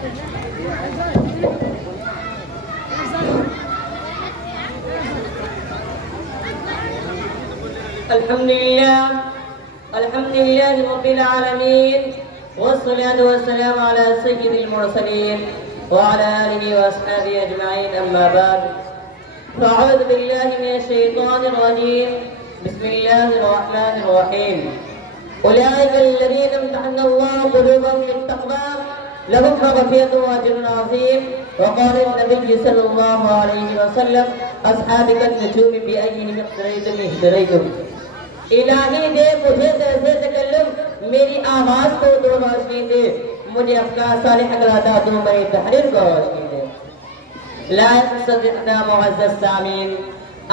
الحمد لله رب العالمين، والصلاة والسلام على سيد المرسلين وعلى آله وأصحابه أجمعين، أما بعد. فأعوذ بالله من الشيطان الرجيم. بسم الله الرحمن الرحيم. أولئك الذين امتحن الله قلوبهم للتقوى لهم مغفرة وأجر عظيم. وقال النبي صلى الله عليه وسلم: أصحابك النجوم بأيهم اقتديتم اهتديتم. الہی دے مجھے جیسے تکلم، میری آواز کو دو روشنی دے، مجھے افکار صالح اقرادہ دو، میری تحریر کو روشنی دے. لائق صدقنا معزز سامین،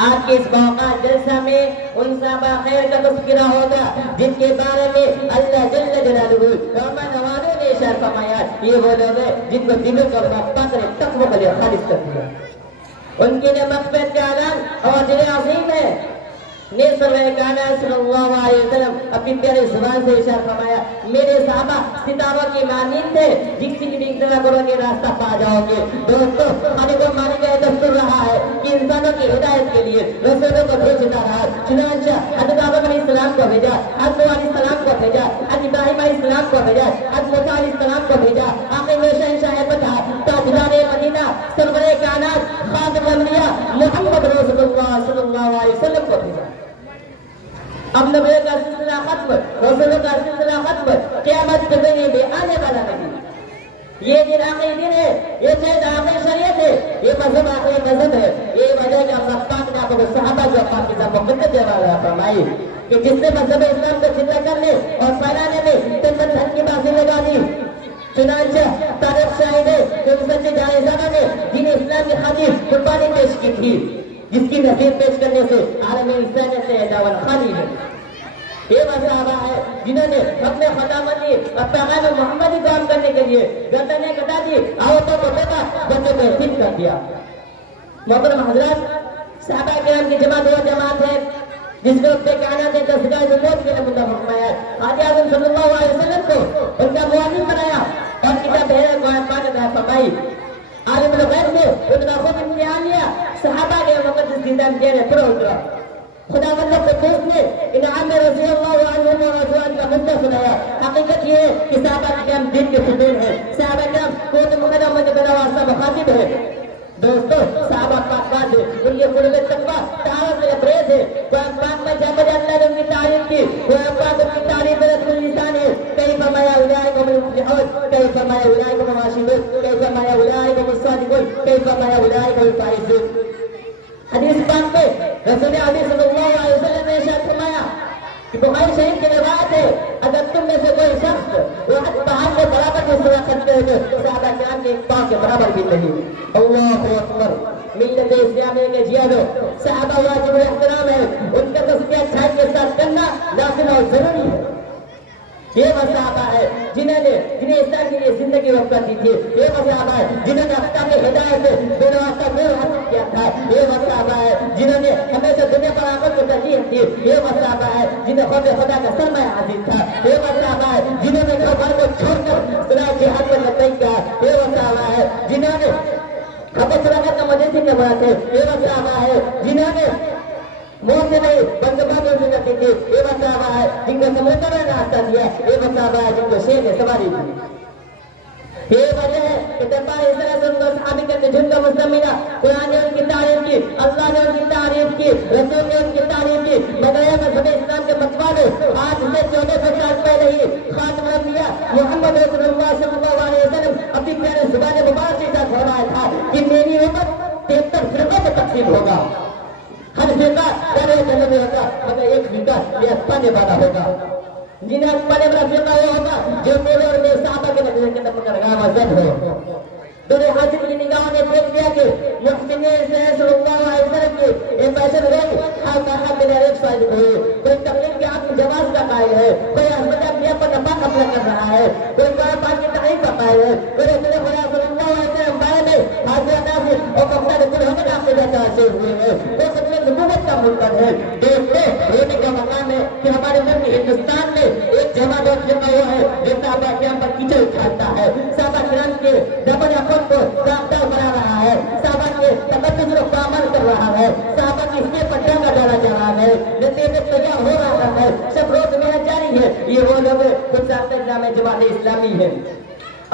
آج کے اس موقع جلسہ میں ان صحابہ خیر کا تذکرہ ہوگا جن کے بارے میں اللہ جل جلالہ رحمن نوازوں نے اشارہ فرمایا یہ وہ لوگ ہیں جن کو دلوں کو پاک نے تقوی کے لیے خالص کر دیا. ان کے لیے مغفرت کا اعلان اور اجر عظیم ہے. سرور کائنات صلی اللہ علیہ وسلم اپنی پیاری زبان سے ارشاد فرمایا: میرے صحابہ ستاروں کی مانند تھے، جن کی اقتدا کرو گے راستہ پا جاؤ گے. دوستو، خالق و مالک کا دستور رہا ہے کہ انسانوں کی ہدایت کے لیے رسولوں کو بھیجتا رہا. چنانچہ حضرت آدم علیہ السلام کو بھیجا، حضرت نوح علیہ السلام کو بھیجا، حضرت ابراہیم علیہ السلام کو بھیجا، حضرت موسیٰ علیہ السلام کو بھیجا. آخر میں شہنشاہ فتح تاجدار مدینہ سرور کائنات خاتم الانبیاء محمد رسول اللہ صلی اللہ علیہ وسلم کو بھیجا. اب نبی کا سلسلہ ختم، رسول کا سلسلہ ختم، قیامت کے دن بھی آنے والا نہیں. یہ دن آخری دن ہے، یہ شاید آخری شریعت ہے، یہ مذہب آخری مذہب ہے. یہ وجہ کہ اللہ پاک نے آپ کو صحابہ جو پاک کے ساتھ مقدس دیوالا فرمائی کہ جس نے مذہب اسلام کو زندہ کرنے اور پھیلانے میں تمن دھن کی بازی لگا دی. چنانچہ تاریخ شاہد ہے کہ اس سچے جانشینوں نے دین اسلام کی خاطر قربانی پیش کی تھی، جس کی نصیب پیش کرنے سے عالم انسانیت سے دعوت خالی ہے. یہ وہ صحابہ ہے جنہوں نے اپنے خدامتی اور پیغام محمدی کام کرنے کے لیے گردنیں کٹا دی، عورتوں کو بیٹا، بچوں کو یتیم کر دیا. محترم حضرات، صحابہ کرام کی جماعت وہ جماعت ہے جس کو اپنے کائنات نے تذکرہ موت کے لیے منتخب فرمایا. حضرت اعظم صلی اللہ علیہ وسلم کو ان کا معلم بنایا اور کتاب قرآن پاک عطا فرمائی. عالم الغیب نے ان کا خود امتحان لیا، صحابہ کے مقدس دیدار چہرے پر اترا. خدا مطلب قدوس نے انعام رضی اللہ عنہ و رضوان کا مدہ سنایا. حقیقت یہ ہے کہ صحابہ کرام دین کے ستون ہیں. صحابہ کرام قوت مقدم بنا واسطہ مخاطب ہے. دوستو، صحابہ پاک باز ہے، ان کے قلوب تقویٰ تعالیٰ سے ابریز ہے. قرآن پاک میں جب اللہ نے ان کی تعریف کی، قرآن پاک ان کی تعریف میں رسول لسان ہے. کئی فرمایا اولئک هم المفلحون، کئی فرمایا اولئک هم الراشدون، کئی فرمایا اولئک هم الصادقون، کئی فرمایا اولئک هم الفائزون. حدیث پاک میں رسول علی صلی اللہ علیہ وسلم نے ارشاد فرمایا کہ بخاری شریف کی روایت ہے: اگر تم میں سے کوئی شخص وہ پہاڑ کے برابر کی سزا کرتے ہیں تو صحابہ کرام کے پاؤں کے برابر بھی نہیں. اللہ اکبر. ملت اسلامیہ کے جیادو، صحابہ واجب احترام ہے، ان کا تذکیہ اچھائی کے ساتھ کرنا لازم اور ضروری ہے. یہ وہ صحابہ ہے جنہیں اسلام کے لیے زندگی وقت دی تھی. یہ وہ صحابہ ہے جنہوں نے افتاب ہدایت سے بے واسطہ نور حاصل کیا تھا. یہ وہ صحابہ ہے جنہوں نے ہمیشہ دنیا پر آخرت کو ترجیح دی. یہ وہ صحابہ ہے جنہیں خوف خدا کا سرمایہ حاصل تھا. یہ وہ صحابہ ہے جنہوں نے گھر کو چھوڑ کر خدا کے ہاتھ میں لبیک کیا. یہ وہ صحابہ ہے جنہوں نے اپنے صداقت کا مجلسی کے بعد ہے. یہ وہ صحابہ ہے جنہوں نے موت سے نہیں بندبادوں سے کرتی تھی. یہ وہ صحابہ ہے جن کو سمندر نے راستہ دیا. یہ وہ صحابہ ہے جن کو شیر نے سواری دی. یہ وجہ ہے کہ دربار اسرائیل سے ان کو صحابی کے جن کا مستمینہ قرآن نے ان کی تعریف کی، اللہ نے ان کی تعریف کی، رسول نے ان کی تعریف کی. مگر مذہب اسلام کے متوالے آج سے 1400 سال پہلے ہی خاتم الانبیاء محمد رسول اللہ صلی اللہ علیہ وسلم اپنی پیارے زبان مبارک کے ساتھ فرمایا تھا کہ میری امت 73 فرقوں میں تقسیم ہوگا. ہر فرقہ در جنت میں ہوگا مگر ایک فرقہ یہ پانے والا ہوگا. جنہیں پانے والا فرقہ وہ ہوگا جو میرے اور میرے صحابہ کے نظر کے اندر گامزد ہو. دونوں حاضر کی نگاہوں نے دیکھ لیا کہ محسن صلی اللہ علیہ وسلم کی امپیشن رنگ حق میں ایک صادق ہوئے. کوئی تقلید کے آپ کی جواز کا قائل ہے، کوئی حضرت اپنے پر نفاق اپنا کر رہا ہے، کوئی قرآن پاک کی تعریف کا قائل ہے، کوئی رسول خدا صلی اللہ علیہ وسلم بارے میں حاضر ناظر اور مقصد کل حمد آپ سے جاتا حاصل ہوئے ہیں. وہ سب نے نبوت کا منکر ہے. دیکھتے رونے کا مقام ہے کہ ہمارے ملک ہندوستان میں ایک جمع دوست جمع ہوا ہے جو صحابہ کرام پر کیچڑ اٹھاتا ہے. صحابہ کرام کے جماعت نام جماعت اسلامی ہے.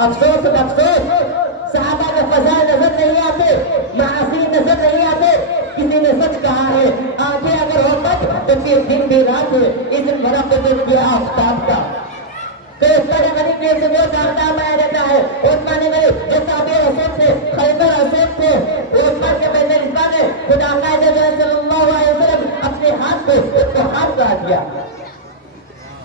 افسوس افسوس صحابہ کے فضائل نظر نہیں آتے, معاصی نظر نہیں آتے. کسی نے سچ کہا ہے, آنکھیں اگر ہو تک تو پھر دن بھی رات ہے, اس دن بڑا قدر کیا آفتاب کا. تو اس طرح غریب کے سے وہ آفتاب آیا رہتا ہے. عثمان غریب جو صحابہ رسول تھے, خلیفہ رسول تھے, عثمان کے بیت رضوان نے خدا قائد صلی اللہ علیہ وسلم اپنے ہاتھ کو اس کو ہاتھ کہا دیا.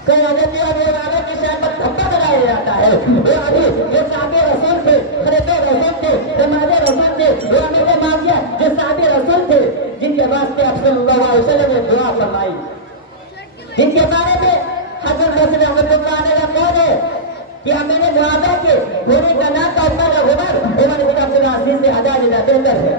کئی حضرت ابو ہریرہ کی شان پر دھبا لگایا جاتا ہے. وہ ابھی جو صحابہ رسول تھے, خلیفہ رسول تھے, امام رسول تھے, وہ امیر معاویہ جو صحابہ رسول تھے, جن کے واسطے آپ صلی اللہ علیہ وسلم نے دعا فرمائی, جن کے بارے میں حضرت رسول رحمۃ اللہ علیہ کون ہے کہ میں نے معاہدہ کے گھوڑے کا نام کا عمر بن عبد العزیز سے ادا لینا بہتر ہے.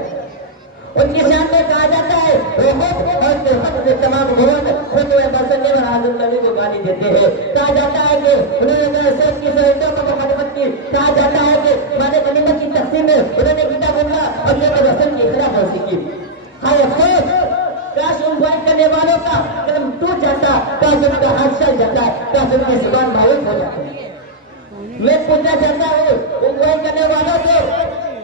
ان کی شان میں کہا جاتا ہے اور تمام گھوڑے خود برسنے اور حاضر کرنے کو گالی دیتے ہیں. کہا جاتا ہے کہ انہوں نے سب کی شہیدوں کو خدمت کی. کہا جاتا ہے کہ ہمارے غنیمت کی تقسیم میں انہوں نے کتاب اللہ اور یہ رسول کی خلاف ورزی کی. ہائے افسوس, کاش ان بات کرنے والوں کا قلم ٹوٹ جاتا, کاش ان کا ہاتھ چل جاتا, کاش ان کی زبان معروف ہو جاتی. میں پوچھنا چاہتا ہوں ان بات کرنے والوں سے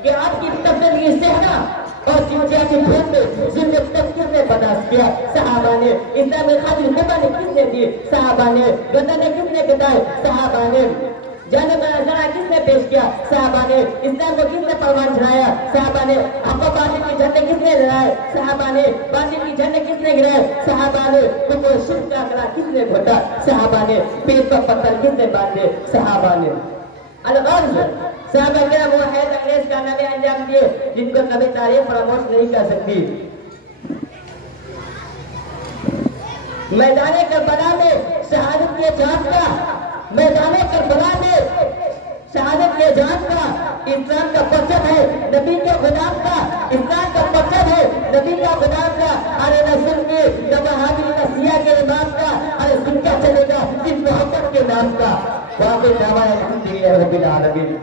کہ آپ کی تفصیل کی صحنا اور سیاسی دھوپ میں ظلم تک کس نے برداشت کیا؟ صحابہ نے. اسلام میں خاطر خطبہ نے کس نے دی؟ صحابہ نے. گردنیں کس نے کٹائے؟ صحابہ نے. جانے کا نظرہ کس نے پیش کیا؟ صحابہ نے. اسلام کو کس نے پروان چڑھایا؟ صحابہ نے. حق و باطل کی جھنڈے کس نے لہرائے؟ صحابہ نے. باطل کی جھنڈے کس نے گرائے؟ صحابہ نے. کفر و شرک کا کڑا کس نے گھوٹا؟ صحابہ نے. پیٹ پر پتھر کس نے باندھے؟ صحابہ نے. الغرض صحابہ کرام وہ ہے انگریز کارنامے انجام دیے جن کو کبھی تاریخ فراموش نہیں کر سکتی. میدان کربلا میں شہادت کے جان کا, میدان کربلا میں شہادت کے جان کا اسلام کا پرچم ہے, نبی کے غلام کا اسلام کا پرچم ہے, نبی کا غلام کا. ارے نہ سن کے نہ وہابی نہ سیاہ کے امام کا, ارے سن کیا چلے گا صرف محبت کے نام کا. واقعی دعویٰ الحمدللہ رب العالمین.